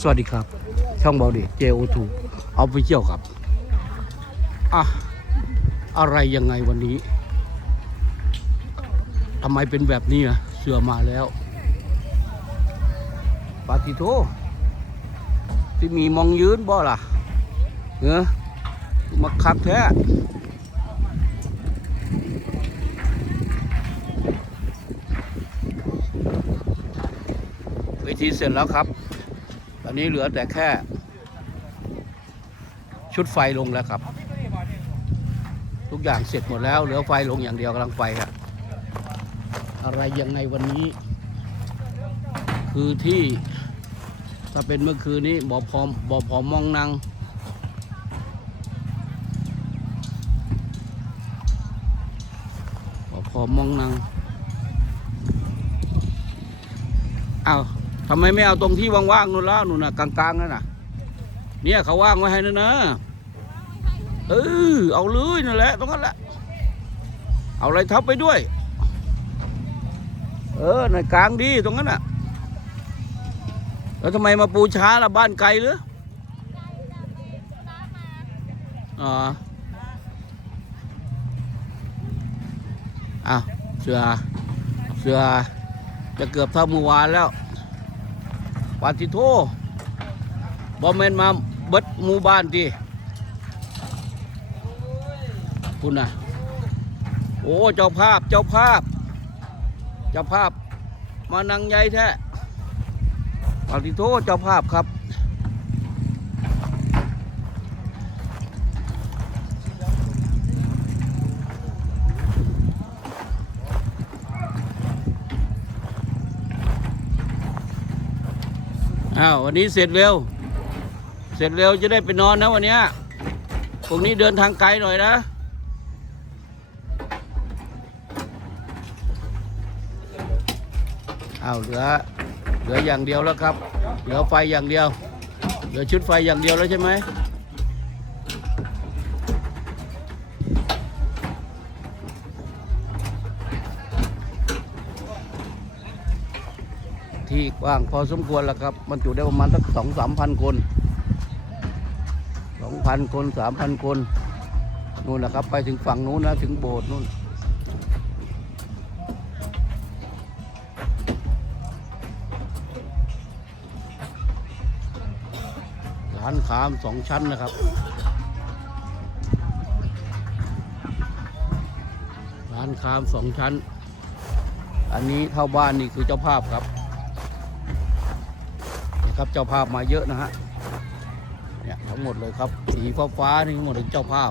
สวัสดีครับ ช่องเบาดีเจโอทูเอาไปเที่ยวครับอะอะไรยังไงวันนี้ทำไมเป็นแบบนี้อะเสือมาแล้วปาติโทที่มีมองยืนบ่ล่ะเออมาคักแท้เวทีเสร็จแล้วครับ อนนี้เหลือแต่แค่ ชุดไฟลงแล้วครับ ทุกอย่างเสร็จหมดแล้ว เหลือไฟลงอย่างเดียวกำลังไฟครับอะไรยังไงวันนี้ คือที่ถ้าเป็นเมื่อคืนนี้บ่อพอมบ่อพอมมองนางบ่อพอมมองนางเอ้า ทำไมไม่เอาตรงที่ว่างๆนู่นแล้วนู่นน่ะกลางๆนั่นน่ะ เนี่ยเขาว่างไว้ให้นะนะเออเอาเลยนั่นแหละตรงนั้นแหละเอาอะไรทับไปด้วย เออในกลางดีตรงนั้นน่ะแล้วทำไมมาปูช้าล่ะบ้านไกลหรืออ๋ออ้าวเสือเสือจะเกือบเท่าเมื่อวานแล้ว ปาติโทบอมเมนมาเบิดหมู่บ้านทีคุณนะโอ้ เจ้าภาพ เจ้าภาพ เจ้าภาพ มานังใหญ่แท้ปฏิโทเจ้าภาพครับ อ้าววันนี้เสร็จเร็ว เสร็จเร็วจะได้ไปนอนนะวันนี้พรุ่งนี้เดินทางไกลหน่อยนะอ้าวเหลือเหลืออย่างเดียวแล้วครับ เหลือไฟอย่างเดียว เหลือชุดไฟอย่างเดียวแล้วใช่ไหม ที่กว้างพอสมควรแล้วครับ มันจุได้ประมาณสักสองสามพันคนสองพันคนสามพันคนนู่นนะครับ ไปถึงฝั่งนู้นนะถึงโบสถ์นู่นร้านขามสองชั้นนะครับร้านคามสองชั้น อันนี้เข้าบ้านนี่คือเจ้าภาพครับ ครับเจ้าภาพมาเยอะนะฮะเนี่ยทั้งหมดเลยครับสีฟ้าฟ้าๆนี่ทั้งหมดเป็นเจ้าภาพ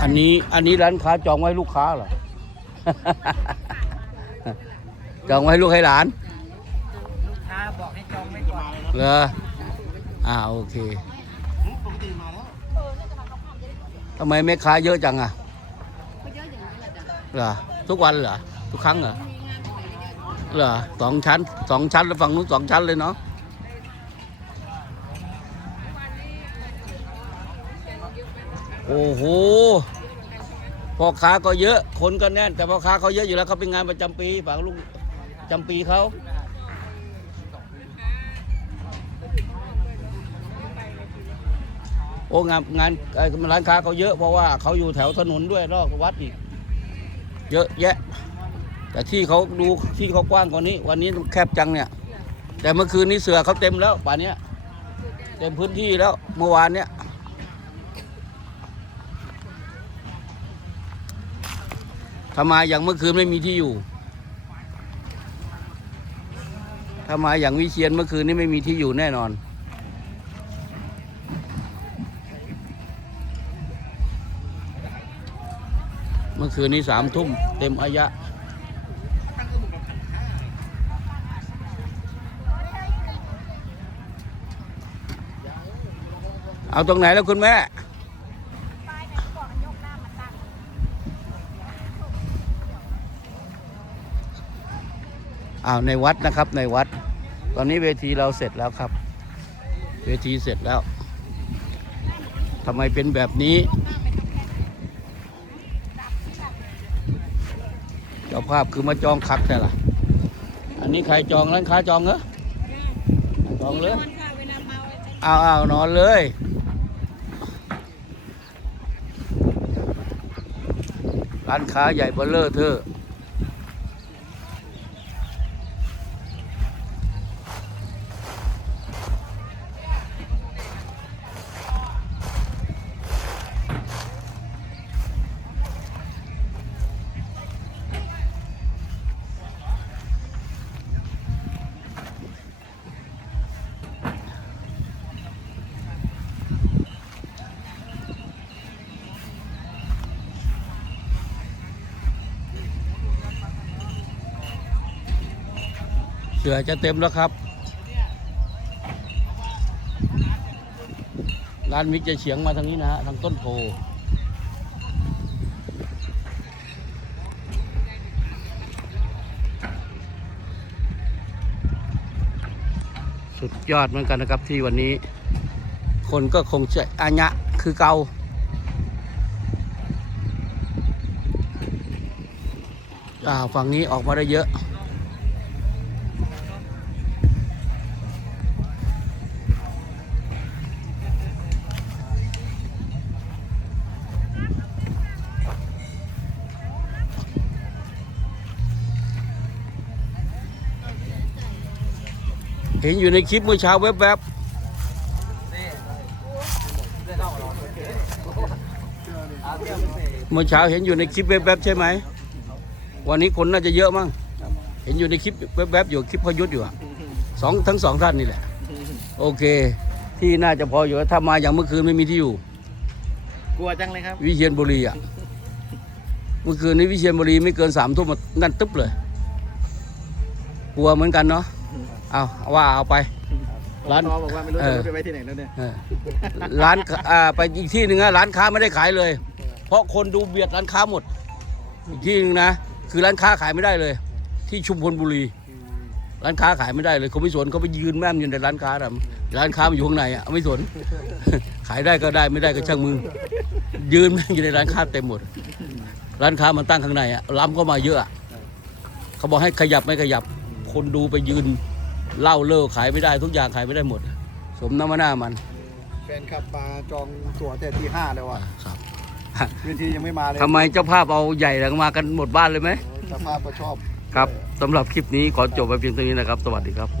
นนี้อันนี้ร้านค้าจองไว้ลูกค้าเหรอ จองไว้ลูกให้หลาน ลูกค้าบอกให้จองไว้ก่อนเหรอ อ่าโอเคทำไมแม่ค้าเยอะจังอะก็เยอะอย่างนี้แหละจ้ะเหรอทุกวันเหรอทุกครั้งเหรอมีงานตรงไหนเนี่ยเหรอสองชั้นสองชั้นแล้วฝั่งนู้นสองชั้นเลยเนาะโอ้โห พ่อค้าก็เยอะ คนก็แน่น แต่พ่อค้าเขาเยอะอยู่แล้วเขาเป็นงานประจำปีฝากลูกจำปีเขาโอ้งานงานร้านค้าเขาเยอะเพราะว่าเขาอยู่แถวถนนด้วยรอบวัดอีกเยอะแยะ แต่ที่เขาดูที่เขากว้างกว่านี้ วันนี้แคบจังเนี่ย แต่เมื่อคืนนี้เสือเขาเต็มแล้วป่านนี้เต็มพื้นที่แล้วเมื่อวานเนี้ย ถ้ามาอย่างเมื่อคืนไม่มีที่อยู่ ถ้ามาอย่างวิเชียนเมื่อคืนนี้ไม่มีที่อยู่แน่นอน เมื่อคืนนี้สามทุ่มเต็มอายะเอาตรงไหนแล้วคุณแม่ อ้าวในวัดนะครับในวัด ตอนนี้เวทีเราเสร็จแล้วครับ เวทีเสร็จแล้วทำไมเป็นแบบนี้ เจ้าภาพคือมาจองคักใช่ล่ะอันนี้ใครจองร้านค้าจองเหรอจองเลยเอาเอานอนเลยร้านค้าใหญ่เบลเลอร์เธอ เสือจะเต็มแล้วครับ ร้านมิกจะเฉียงมาทางนี้นะฮะทางต้นโพสุดยอดเหมือนกันนะครับที่วันนี้ คนก็คงจะอาญะคือเกาอ่าฝั่งนี้ออกมาได้เยอะ เห็นอยู่ในคลิปเมื่อเช้าแวบๆเมื่อเช้าเห็นอยู่ในคลิปแวบๆใช่ไหม วันนี้คนน่าจะเยอะมั้งเห็นอยู่ในคลิปแวบๆอยู่คลิปพยุทธอยู่อะสองทั้งสองท่านนี่แหละ โอเค ที่น่าจะพออยู่ถ้ามาอย่างเมื่อคืนไม่มีที่อยู่ กลัวจังเลยครับ วิเชียนบุรีอะเมื่อคืนนี้วิเชียนบุรีไม่เกินสามทุ่มนั่นตึ๊บเลย กลัวเหมือนกันเนาะ เอาว่าเอาไป ร้านตอบอกว่าไม่รู้เอจะอไปไว้ที่ไหนแล้วเนี่ย เออร้านอ่าไปอีกที่หนึ่งนะร้านค้าไม่ได้ขายเลย เพราะคนดูเบียดร้านค้าหมด อีกที่หนึงนะ คือร้านค้าขายไม่ได้เลย ที่ชุมพลบุรี ร้านค้าขายไม่ได้เลยเขาไม่สนเขาไปยืนแม่มอยู่ในร้านค้าดำร้านค้ามันอยู่ข้างในอะไม่สน ขายได้ก็ได้ไม่ได้ก็ช่างมึงยืนแม่งอยู่ในร้านค้าเต็มหมด ร้านค้ามันตั้งข้างในอะล้ำเข้ามาเยอะอะเขาบอกให้ขยับไม่ขยับ คนดูไปยืน เหล้าเล่าขายไม่ได้ทุกอย่างขายไม่ได้หมด สมน้ำหน้ามันแฟนคลับมาจองตั๋วแต่ที่ห้าแล้วอะครับเวทียังไม่มาเลยทำไมเจ้าภาพเอาใหญ่มากันหมดบ้านเลยไหมโอ้ยเจ้าภาพก็ชอบครับสำหรับคลิปนี้ขอจบไปเพียงเท่านี้นะครับ สวัสดีครับผม